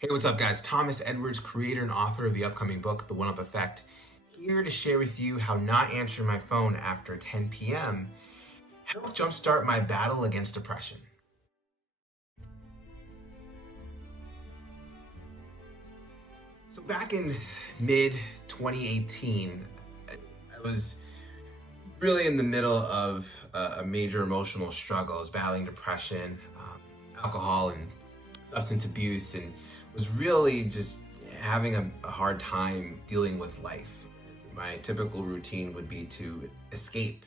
Hey, what's up, guys? Thomas Edwards, creator and author of the upcoming book, The One-Up Effect, here to share with you how not answering my phone after 10 p.m. helped jumpstart my battle against depression. So back in mid-2018, I was really in the middle of a major emotional struggle. I was battling depression, alcohol, and substance abuse, and was really just having a hard time dealing with life. My typical routine would be to escape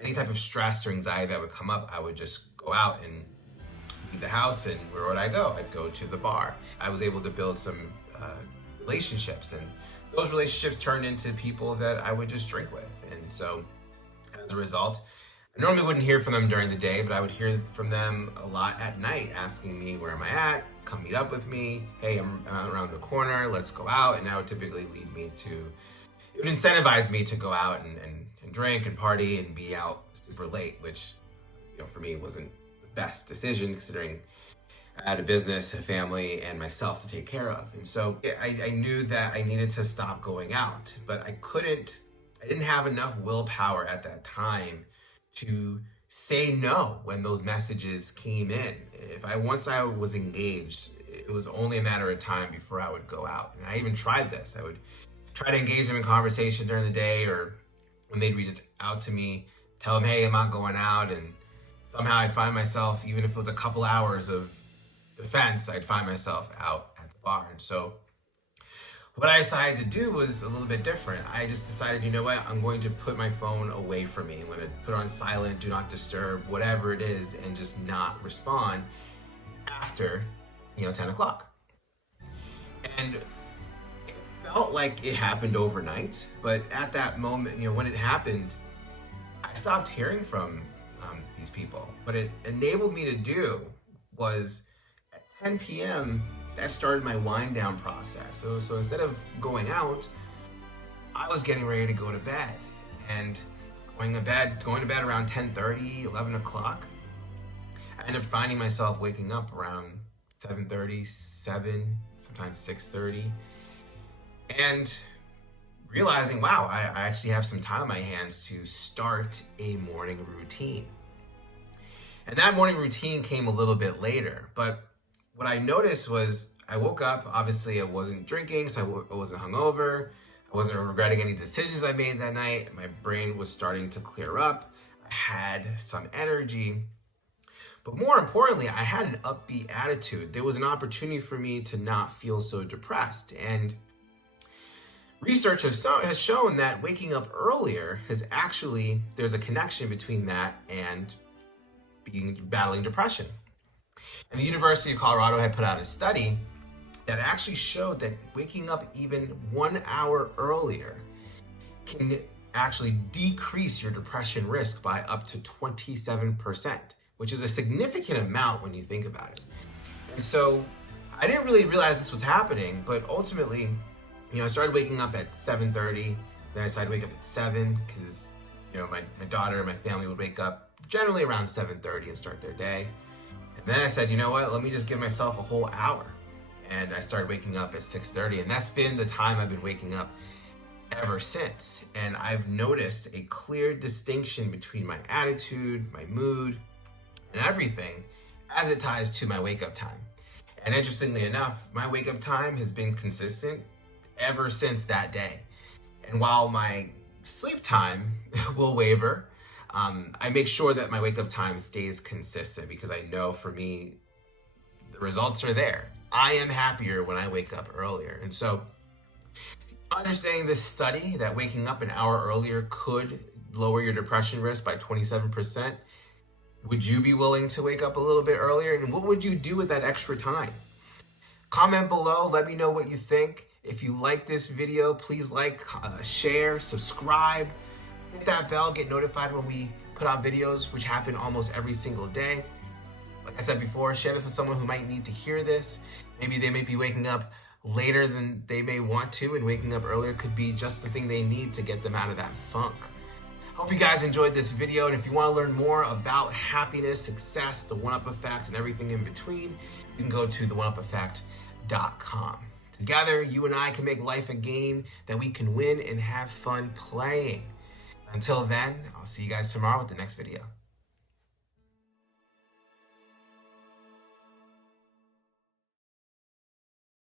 any type of stress or anxiety that would come up. I would just go out and leave the house, and where would I go? I'd go to the bar. I was able to build some relationships, and those relationships turned into people that I would just drink with. And so as a result, I normally wouldn't hear from them during the day, but I would hear from them a lot at night, asking me, where am I at? Come meet up with me. Hey, I'm around the corner, let's go out. And that would typically lead me to, it would incentivize me to go out and drink and party and be out super late, which, for me wasn't the best decision, considering I had a business, a family, and myself to take care of. And so I knew that I needed to stop going out, but I didn't have enough willpower at that time to say no when those messages came in. Once I was engaged, it was only a matter of time before I would go out. And I even tried this. I would try to engage them in conversation during the day, or when they'd reach out to me, tell them, hey, I'm not going out. And somehow I'd find myself, even if it was a couple hours of defense, I'd find myself out at the bar. And so what I decided to do was a little bit different. I just decided, you know what, I'm going to put my phone away from me. I'm going to put it on silent, do not disturb, whatever it is, and just not respond after, 10 o'clock. And it felt like it happened overnight, but at that moment, when it happened, I stopped hearing from these people. What it enabled me to do was, at 10 p.m., that started my wind down process. So instead of going out, I was getting ready to go to bed. And going to bed around 10:30, 11 o'clock, I ended up finding myself waking up around 7:30, 7, sometimes 6:30, and realizing, wow, I actually have some time on my hands to start a morning routine. And that morning routine came a little bit later, but what I noticed was I woke up, obviously I wasn't drinking, so I wasn't hungover. I wasn't regretting any decisions I made that night. My brain was starting to clear up. I had some energy. But more importantly, I had an upbeat attitude. There was an opportunity for me to not feel so depressed. And research has shown that waking up earlier there's a connection between that and battling depression. And the University of Colorado had put out a study that actually showed that waking up even 1 hour earlier can actually decrease your depression risk by up to 27%, which is a significant amount when you think about it. And so I didn't really realize this was happening, but ultimately, I started waking up at 7:30, then I decided to wake up at 7 because, my daughter and my family would wake up generally around 7:30 and start their day. And then I said, you know what, let me just give myself a whole hour. And I started waking up at 6:30, and that's been the time I've been waking up ever since. And I've noticed a clear distinction between my attitude, my mood, and everything as it ties to my wake up time. And interestingly enough, my wake up time has been consistent ever since that day. And while my sleep time will waver, I make sure that my wake up time stays consistent, because I know for me, the results are there. I am happier when I wake up earlier. And so understanding this study that waking up an hour earlier could lower your depression risk by 27%, would you be willing to wake up a little bit earlier? And what would you do with that extra time? Comment below, let me know what you think. If you like this video, please share, subscribe, hit that bell, get notified when we put out videos, which happen almost every single day. Like I said before, share this with someone who might need to hear this. Maybe they may be waking up later than they may want to, and waking up earlier could be just the thing they need to get them out of that funk. Hope you guys enjoyed this video, and if you want to learn more about happiness, success, the one-up effect, and everything in between, you can go to theoneupeffect.com. jumpstart.com. Together, you and I can make life a game that we can win and have fun playing. Until then, I'll see you guys tomorrow with the next video.